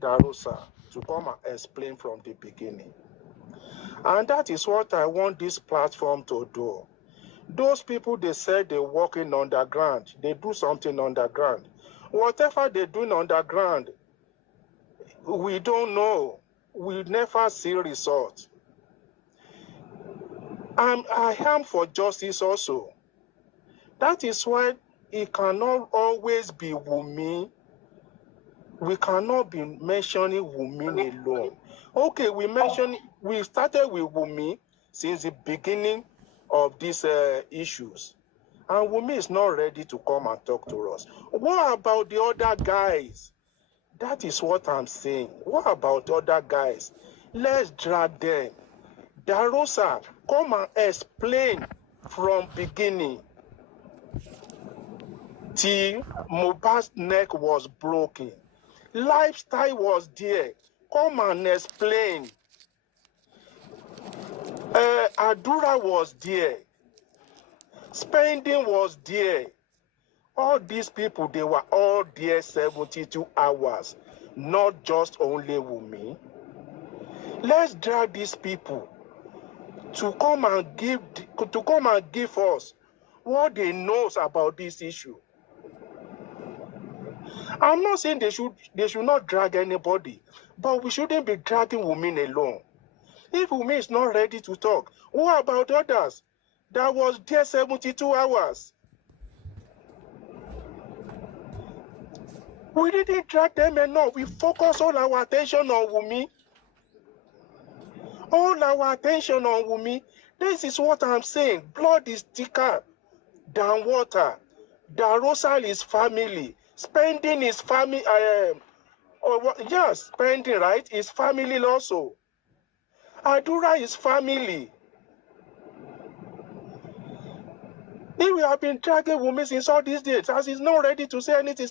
Darosa to come and explain from the beginning. And that is what I want this platform to do. Those people, they said they're working underground. They do something underground. Whatever they're doing underground, we don't know. We never see results. I am for justice also. That is why it cannot always be Wunmi. We cannot be mentioning Wunmi alone. Okay, we started with Wunmi since the beginning of these issues. And Wunmi is not ready to come and talk to us. What about the other guys? That is what I'm saying. What about other guys? Let's drag them. Darosa, come and explain from beginning till Mohbad's neck was broken. Lifestyle was there. Come and explain. Adura was there. Spending was there. All these people, they were all there 72 hours. Not just only Wunmi. Let's drag these people to come and give us what they know about this issue. I'm not saying they should not drag anybody, but we shouldn't be dragging Wunmi alone. If Wunmi is not ready to talk, what about others that was there 72 hours? We didn't drag them enough. We focus all our attention on Wunmi. All our attention on Wunmi. This is what I'm saying. Blood is thicker than water. Darosa is family. Spending is family. Spending, right? Is family also. Adura is family. If we have been dragging Wunmi since all these days, as he's not ready to say anything,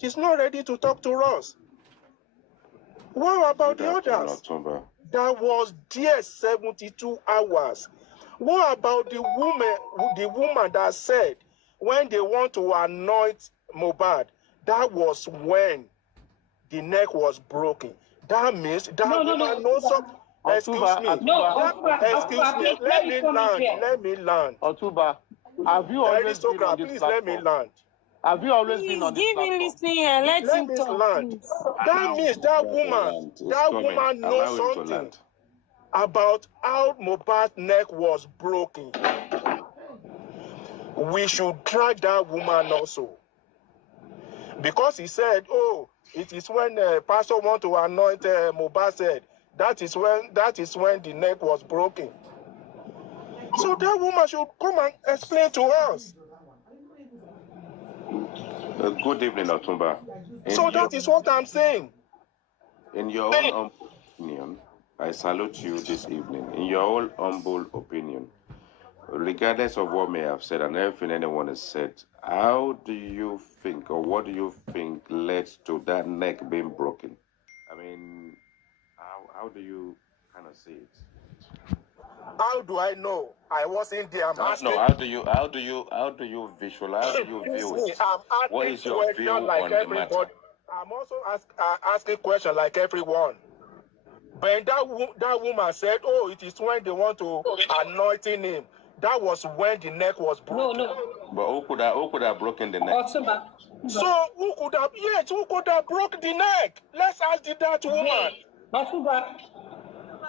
she's not ready to talk to us. What about the others? That was there 72 hours. What about the woman that said when they want to anoint Mohbad, that was when the neck was broken. That means that woman knows something. Excuse me. Let me land. Otuba, have you always been on this platform? Let me land. Have you always been on this platform? Let me land. That means that woman knows something about how Mohbad's neck was broken. We should drag that woman also. Because he said, oh, it is when pastor want to anoint Mohbad said, that is when the neck was broken. So that woman should come and explain to us. Good evening, Otumba. So that is what I'm saying. In your own opinion, I salute you this evening. In your own humble opinion, regardless of what may have said and everything anyone has said, how do you think or what do you think led to that neck being broken? I mean, how do you kind of see it? How do I know? I wasn't there. I'm asking. No, how do you visualize? How do you view it? What is your view like on the matter? I'm also asking questions like everyone. But that woman said, "Oh, it is when they want to anointing him." That was when the neck was broken. No. But who could have broken the neck? So who could have broken the neck? Let's ask that woman.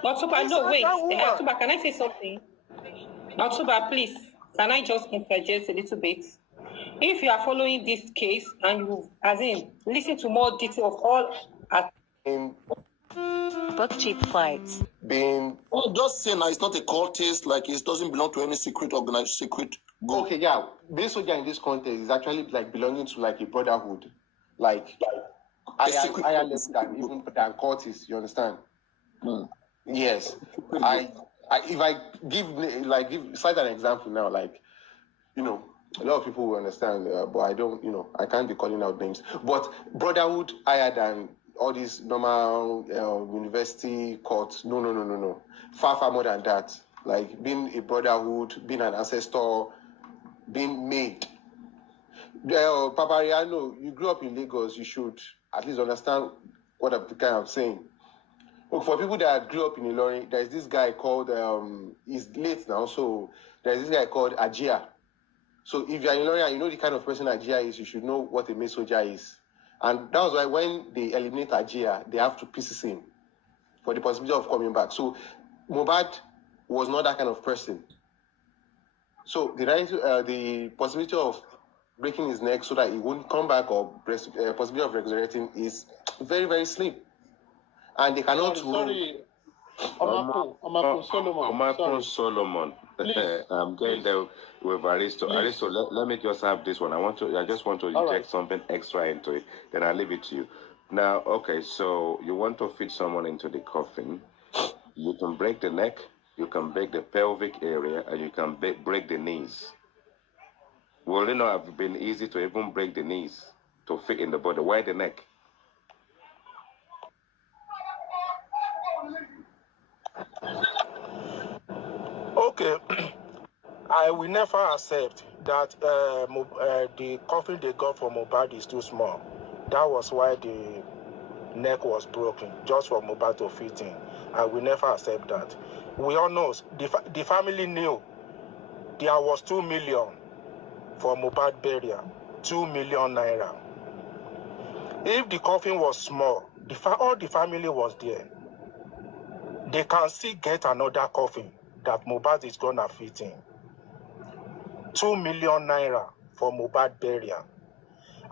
Otuba, no, wait. Otuba, can I say something? Otuba, please, can I just interject a little bit? If you are following this case and you, listen to more detail of all buck cheap fights. Just saying that it's not a cultist, like it doesn't belong to any secret organized secret group. Okay, yeah. Being soldier in this context is actually like belonging to like a brotherhood, like higher less than even than cultists. You understand? Yes. If I give cite an example now, like, you know, a lot of people will understand, but I don't, I can't be calling out names. But brotherhood higher than all these normal university courts. No. Far more than that. Like being a brotherhood, being an ancestor, being made. Papariano, you grew up in Lagos, you should at least understand what I'm kind of saying. Look, for people that grew up in Ilorin, there's this guy called, he's late now, so there's this guy called Ajia. So if you're in Ilorin and you know the kind of person Ajia is, you should know what a mesoja is. And that was why when they eliminate Ajia, they have to pieces him for the possibility of coming back. So Mohbad was not that kind of person. So the possibility of breaking his neck so that he won't come back or possibility of resurrecting is very, very slim. And they cannot Sorry. Omako Solomon. I'm going there with Aristo. Please. Aristo, let me just have this one. I just want to inject something extra into it. Then I'll leave it to you. Now, okay, so you want to fit someone into the coffin. You can break the neck, you can break the pelvic area, and you can break the knees. Will it not have been easy to even break the knees to fit in the body? Why the neck? Okay, I will never accept that the coffin they got for Mohbad is too small. That was why the neck was broken, just for Mohbad to fit in. I will never accept that. We all know, the family knew there was 2 million for Mohbad burial, 2 million naira. If the coffin was small, all the family was there. They can still get another coffin that Mohbad is gonna fit in. 2 million naira for Mohbad burial.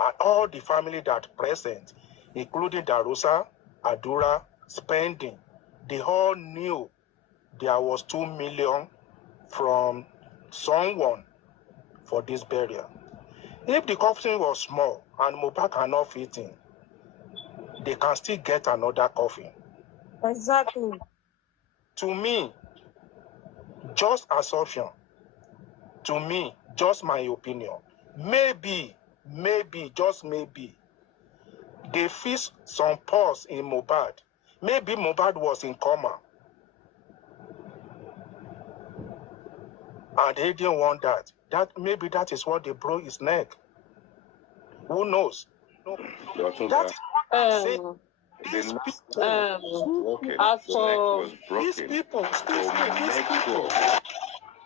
And all the family that present, including Darosa, Adura, spending, they all knew there was 2 million from someone for this burial. If the coffin was small and Mohbad cannot fit in, they can still get another coffin. Exactly. To me, just assumption. To me, just my opinion. Maybe, just maybe, they fix some pause in Mohbad. Maybe Mohbad was in coma. And they didn't want that. Maybe that is what they broke his neck. Who knows? No. That is what I'm saying. These people, As for these people,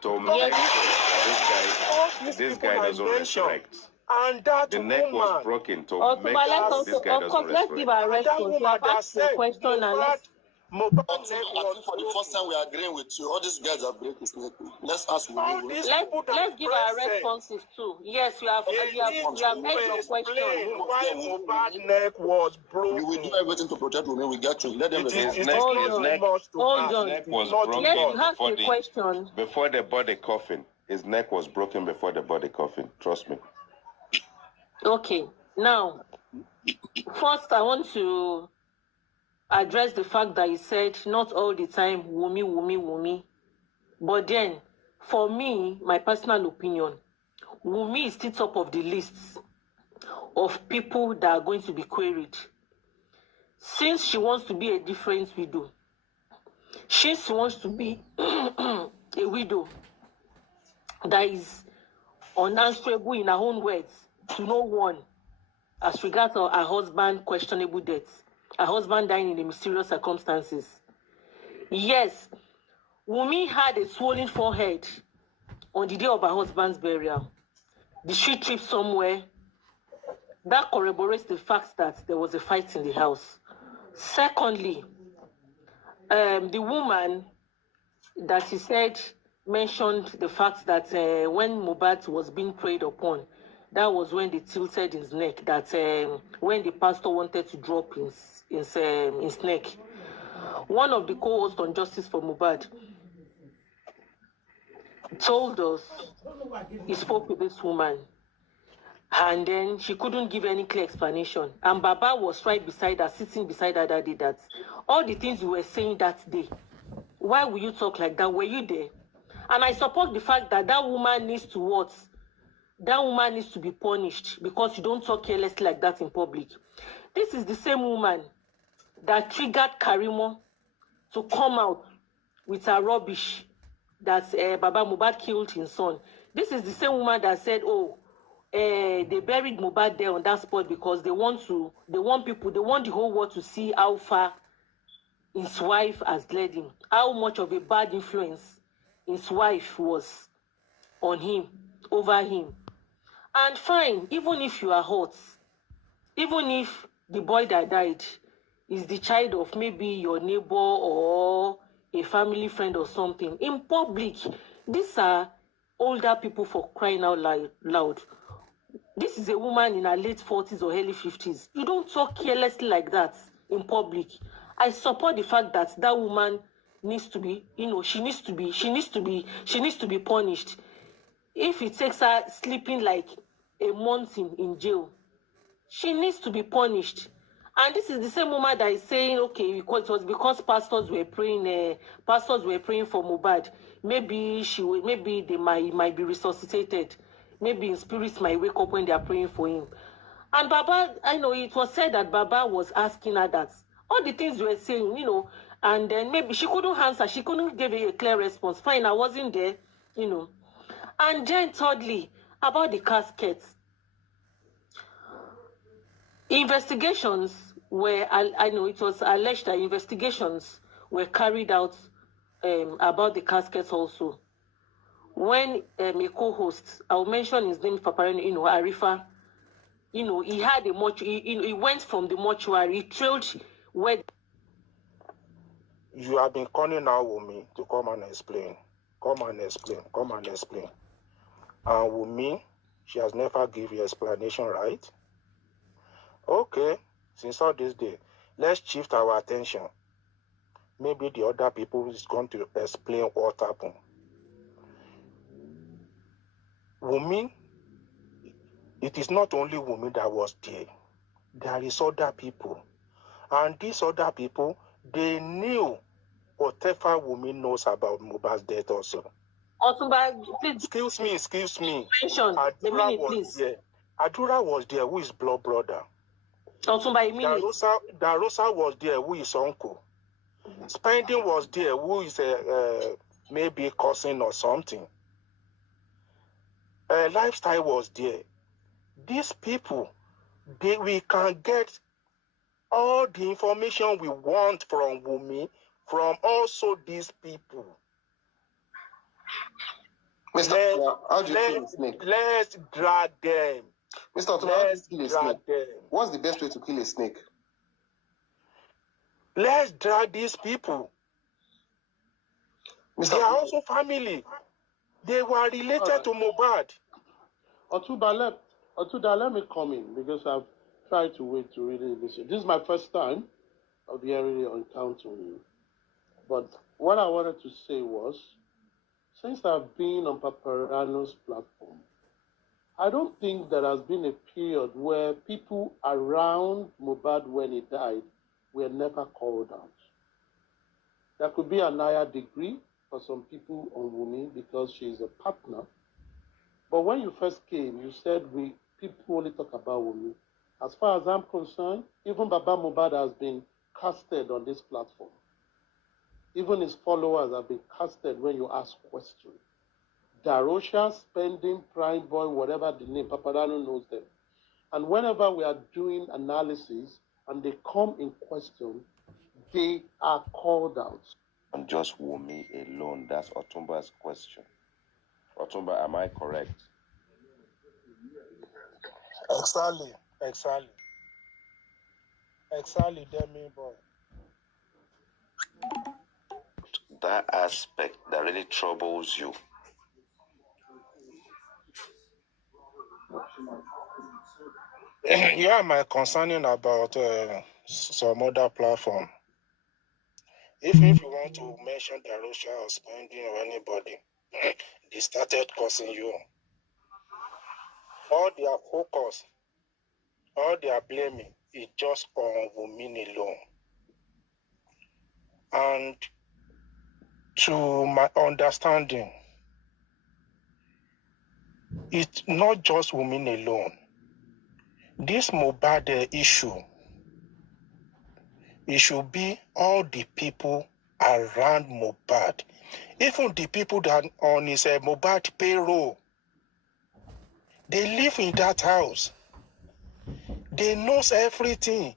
to make sure this guy doesn't resurrect. And that the neck woman was broken to also, make but sure let's this guy of course, let's doesn't give resurrect. our and that response. woman that Ask the said question and let's Mohbad I think for the first time we are agreeing with you. All these guys are breaking his neck. Let's ask all Wunmi. these let's people that let's give our present, responses too. Yes, you have they heard need your to question. explain why Mohbad neck was broken. You will do everything to protect Wunmi. We get you. Let them It respond. is neck- not his too neck- much to hold ask. on. Neck It's was not too Let's broken much. ask the question. before the body coffin. His neck was broken before the body coffin. Trust me. Okay. Now, first I want to address the fact that you said not all the time Wunmi. But then, for me, my personal opinion, Wunmi is still top of the list of people that are going to be queried. Since she wants to be a different widow, since she wants to be a widow that is unanswerable in her own words to no one as regards her husband's questionable death, her husband dying in the mysterious circumstances. Yes, Wunmi had a swollen forehead on the day of her husband's burial. Did she trip somewhere? That corroborates the fact that there was a fight in the house. Secondly, the woman that he said mentioned the fact that when Mohbad was being preyed upon, that was when they tilted his neck, that when the pastor wanted to drop his neck. One of the co-hosts on Justice for Mohbad told us he spoke with this woman and then she couldn't give any clear explanation. And Baba was right beside her, sitting beside her that day, that all the things you were saying that day, why will you talk like that? Were you there? And I support the fact that that woman needs to what? That woman needs to be punished because you don't talk carelessly like that in public. This is the same woman that triggered Karimo to come out with her rubbish that Baba Mohbad killed his son. This is the same woman that said, oh, they buried Mohbad there on that spot because they want the whole world to see how far his wife has led him, how much of a bad influence his wife was on him, over him. And fine, even if you are hot, even if the boy that died is the child of maybe your neighbor or a family friend or something, in public, these are older people, for crying out loud. This is a woman in her late 40s or early 50s. You don't talk carelessly like that in public. I support the fact that that woman needs to be, she needs to be punished. If it takes her sleeping like a month in jail, she needs to be punished. And this is the same woman that is saying, okay, because it was because pastors were praying for Mohbad. Maybe they might be resuscitated. Maybe in spirits might wake up when they are praying for him. And Baba, I know it was said that Baba was asking her that all the things you were saying, and then maybe she couldn't answer. She couldn't give a clear response. Fine, I wasn't there, And then thirdly, about the caskets. Investigations were, I know it was alleged that investigations were carried out about the caskets also. When a co-host, I'll mention his name, Paparino, Arifa, he had he went from the mortuary, he trailed where. You have been calling now Wunmi to come and explain. Come and explain. And Wunmi, she has never given you explanation, right? Okay, since all this day, let's shift our attention. Maybe the other people is going to explain what happened. Wunmi, it is not only Wunmi that was there. There is other people. And these other people, they knew whatever Wunmi knows about Mohbad's death also. Please. Excuse me. Mention the minute, please. Adura was there, who is blood brother. Darosa was there, who is uncle. Spending was there, who is maybe cousin or something. Lifestyle was there. These people, we can get all the information we want from Wunmi, from also these people. Mr. How do you kill a snake? Let's drag them. Mr. Otuma, how do you kill a snake? What's the best way to kill a snake? Let's drag these people. They are also family. They were related to Mohbad. Otuda, let me come in because I've tried to wait to really listen. This is my first time of really encountering you. But what I wanted to say was, since I've been on Paparano's platform, I don't think there has been a period where people around Mohbad when he died were never called out. There could be an higher degree for some people on Wunmi because she is a partner. But when you first came, you said people only talk about Wunmi. As far as I'm concerned, even Baba Mohbad has been casted on this platform. Even his followers have been casted when you ask questions. Darosha, Spending, Prime Boy, whatever the name, Paparano knows them. And whenever we are doing analysis and they come in question, they are called out. And just Wunmi alone, that's Otumba's question. Otumba, am I correct? Exactly, Demi boy. That aspect that really troubles you. Yeah, my concerning about some other platform. If you want to mention Darosha or Spending or anybody, they started cursing you. All their focus, all their blaming is just on Wunmi alone. And to my understanding, it's not just Wunmi alone. This Mohbad issue, it should be all the people around Mohbad, even the people that on his Mohbad payroll. They live in that house. They knows everything.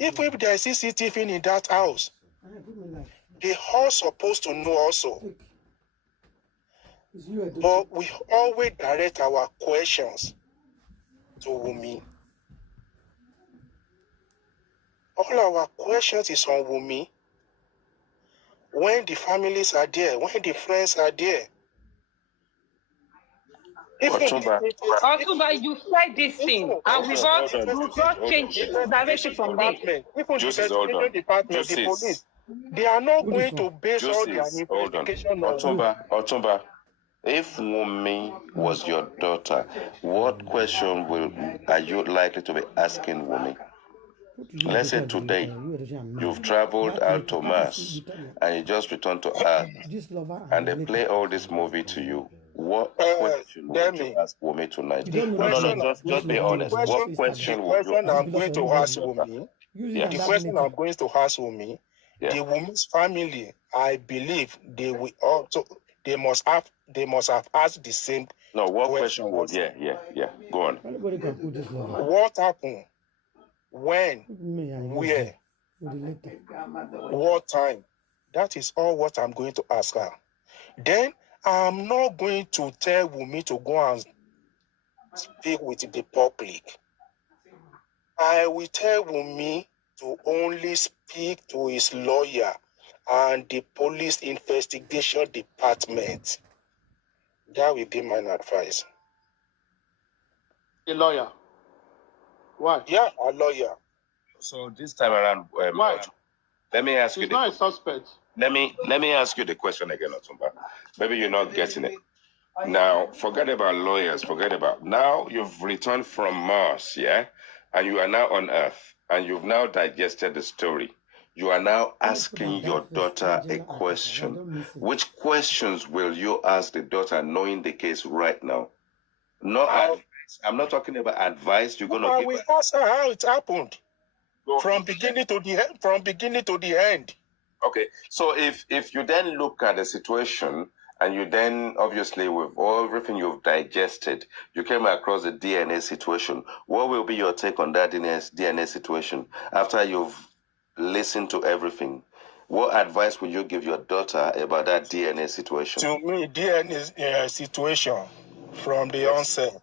If there is CCTV in that house, they all supposed to know also. But we always direct our questions to Wunmi. All our questions is on Wunmi. When the families are there, when the friends are there. Otumba, you said this thing, and we got change direction from this. Even the investigation department, the police, they are not going to base all their investigation on Otumba, if Wunmi was your daughter, what question are you likely to be asking Wunmi? Let's say today you've traveled out to Mars and you just returned to Earth and they play all this movie to you. What question would you ask Wunmi tonight? No, just be honest. What question would you ask? I'm going to ask Wunmi, the question I'm going to ask Wunmi, the Wunmi's family, I believe they must have asked the same. No, what question would go on. What happened? When? Where? What time? That is all what I'm going to ask her. Then I'm not going to tell Wunmi to go and speak with the public. I will tell Wunmi to only speak to his lawyer and the police investigation department. That will be my advice. A lawyer? Why? Yeah, a lawyer. So this time around, why? Let me ask you. He's not a suspect. Let me ask you the question again, Otumba. Maybe you're not getting it. Now, forget about lawyers. Now you've returned from Mars, yeah, and you are now on Earth, and you've now digested the story. You are now asking your daughter a question. Which questions will you ask the daughter, knowing the case right now? No advice. I'm not talking about advice. You're gonna give. We ask her how it happened from beginning to the end. Okay, so if you then look at the situation and you then obviously with everything you've digested, you came across the DNA situation. What will be your take on that DNA situation after you've listened to everything? What advice will you give your daughter about that DNA situation? To me, DNA situation from the onset,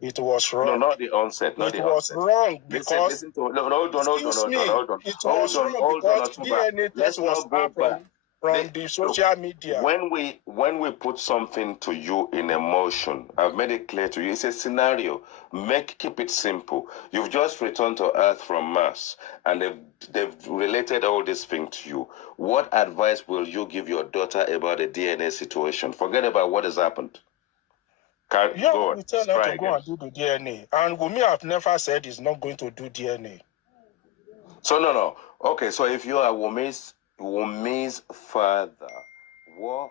it was wrong. No, not the onset. It was wrong because. Listen to, no, hold on. It was wrong because DNA test was happening from the social media. When we put something to you in emotion, I've made it clear to you. It's a scenario. Keep it simple. You've just returned to Earth from Mars, and they've related all this thing to you. What advice will you give your daughter about the DNA situation? Forget about what has happened. We tell her to go and do the DNA. And Wunmi have never said he's not going to do DNA. So no. Okay, so if you are Wunmi's father, what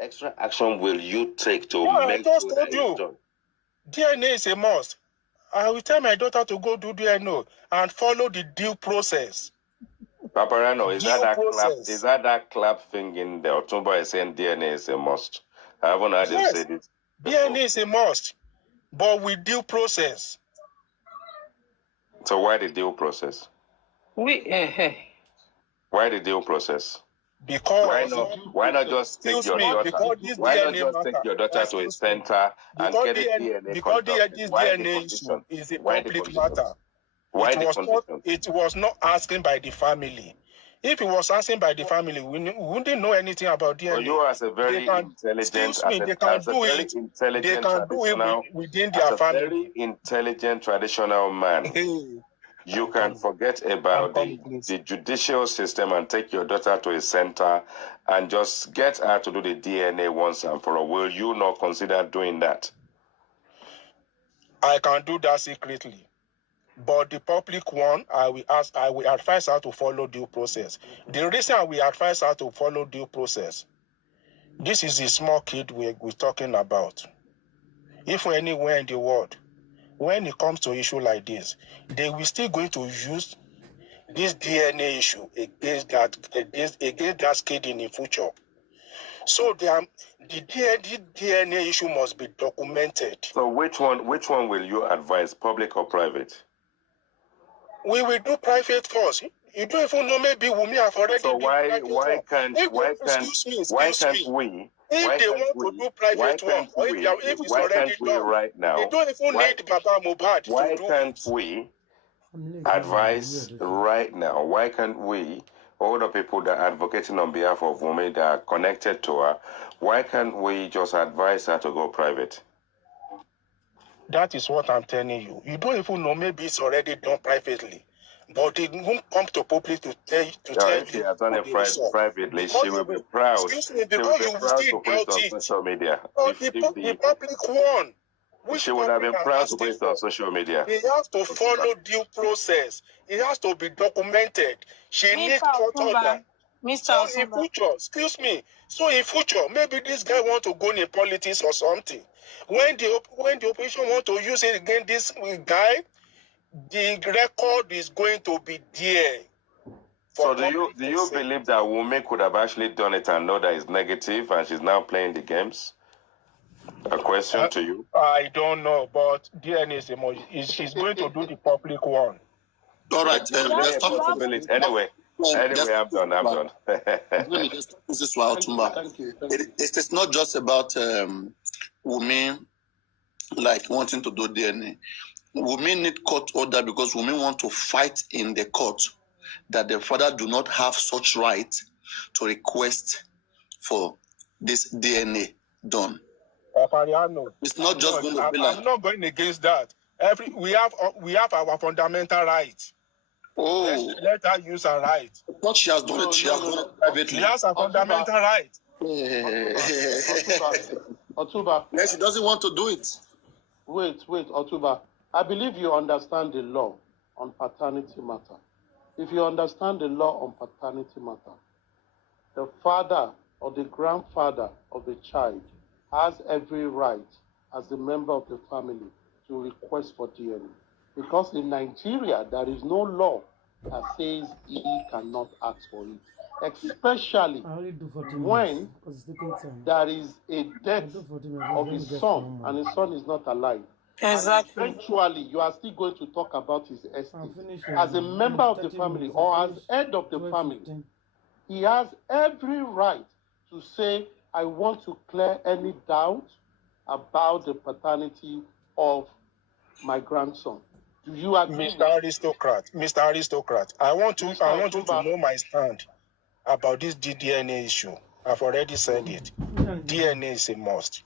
extra action will you take to make sure that it's done? DNA is a must. I will tell my daughter to go do DNA and follow the due process. Paparano, is that that clap thing in the Otumba is saying DNA is a must? I haven't heard him say this. DNA is a must, but with due process. So why the due process? Why the due process? Because why not just take your daughter? Why not just take your daughter to a center and get the DNA? Because this DNA issue is a public matter. It was not asking by the family. If it was asking by the family, we wouldn't know anything about DNA. Well, you as a very intelligent, within their family. Very intelligent traditional man. You can forget about the judicial system and take your daughter to a center and just get her to do the DNA once and for all. Will you not consider doing that? I can do that secretly. But the public one, I will advise her to follow due process. The reason I will advise her to follow due process, this is a small kid we're talking about. If we're anywhere in the world, when it comes to issue like this, they will still going to use this DNA issue against that kid in the future. So the DNA issue must be documented. So which one will you advise, public or private? We will do private first. You don't even know, maybe Wunmi have already So why can't we? If they want to do private one, or if it's already done, right now? they don't even need Baba Mohbad to do it. Why can't we advise right now? Why can't we, all the people that are advocating on behalf of Wunmi that are connected to her, why can't we just advise her to go private? That is what I'm telling you. You don't even know, maybe it's already done privately. But it won't come to public to tell you. If she has done it privately, she will be proud. Excuse me, because you will still doubt it. On social media. The public one. She would have been proud to put it on social media. He has to follow due process. It has to be documented. She needs court order. So in future, excuse me. So in future, maybe this guy want to go in politics or something. When the opposition want to use it against this guy, the record is going to be there. So do you believe that Wunmi could have actually done it and know that it's negative and she's now playing the games? A question to you. I don't know, but DNA is she's going to do the public one. All right. Anyway, I'm done. Let me just this is why Thank you. It is not just about Wunmi like wanting to do DNA. Wunmi need court order because Wunmi want to fight in the court that the father do not have such right to request for this DNA done. It's not just going to be like. I'm not going against that. We have our fundamental rights. Oh, let her use her right. But she has done it. She has done it privately. She has a fundamental right. Otuba. Yes, she doesn't want to do it. Wait, Otuba. I believe you understand the law on paternity matter. If you understand the law on paternity matter, the father or the grandfather of the child has every right as a member of the family to request for DNA. Because in Nigeria, there is no law that says he cannot ask for it. Especially when there is a death of his son and his son is not alive. Exactly. And eventually, you are still going to talk about his estate. As a member of the family or as head of the family, he has every right to say, I want to clear any doubt about the paternity of my grandson. Do you agree? Mr. Aristocrat, I want you to know my stand about this DNA issue. I've already said it. DNA is a must.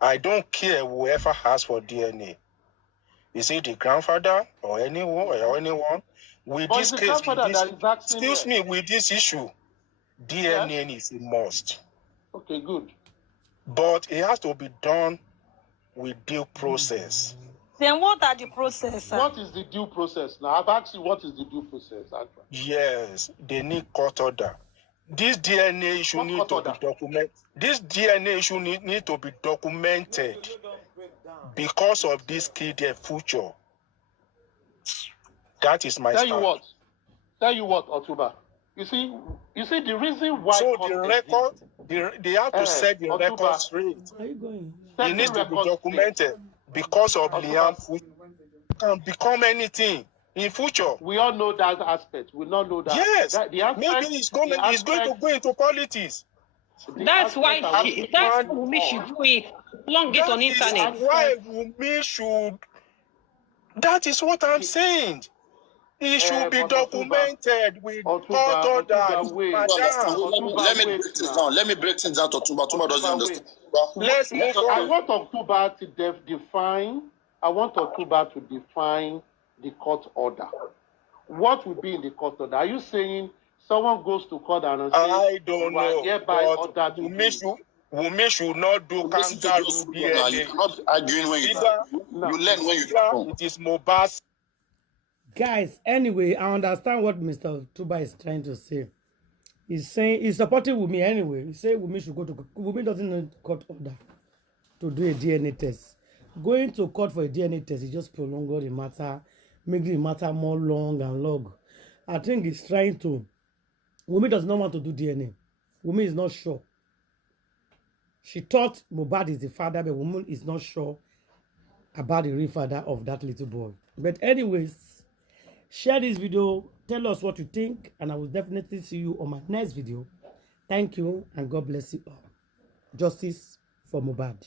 I don't care whoever asks for DNA. Is it the grandfather or anyone? With this case, with this issue, DNA is a must. Okay, good. But it has to be done with due process. Then what are the process? What is the due process? Now, I've asked you what is the due process, actually. Yes, they need court order. This DNA issue need to be documented. This DNA issue need to be documented because of this kid their future. That is my stand. Tell you what, Otuba. You see the reason why. So the record, they have to set the record straight. It needs to be documented because of Liam future can become anything in future. We all know that aspect. We all know that. Yes, maybe he's going to go into politics. That's why Wunmi should do it. Long get on internet. Why Wunmi should? That is what I'm saying. It should be documented with court order. Let me break things down. Otuba doesn't understand. Let's move on. I want Otuba to define the court order. What would be in the court order? Are you saying someone goes to court and says, I don't know, but Wunmi should not do kangaroo DNA. You're not arguing when you learn when you do. It is Mohbad. Guys, anyway, I understand what Mr. Tuba is trying to say. He's saying he's supporting Wunmi anyway. He's saying Wunmi should go to Wunmi doesn't need court order to do a DNA test. Going to court for a DNA test is just prolong the matter, making the matter more long and long. I think he's trying to. Wunmi does not want to do DNA. Wunmi is not sure. She thought Mohbad is the father, but woman is not sure about the real father of that little boy. But anyways, share this video, tell us what you think, and I will definitely see you on my next video. Thank you, and God bless you all. Justice for Mohbad.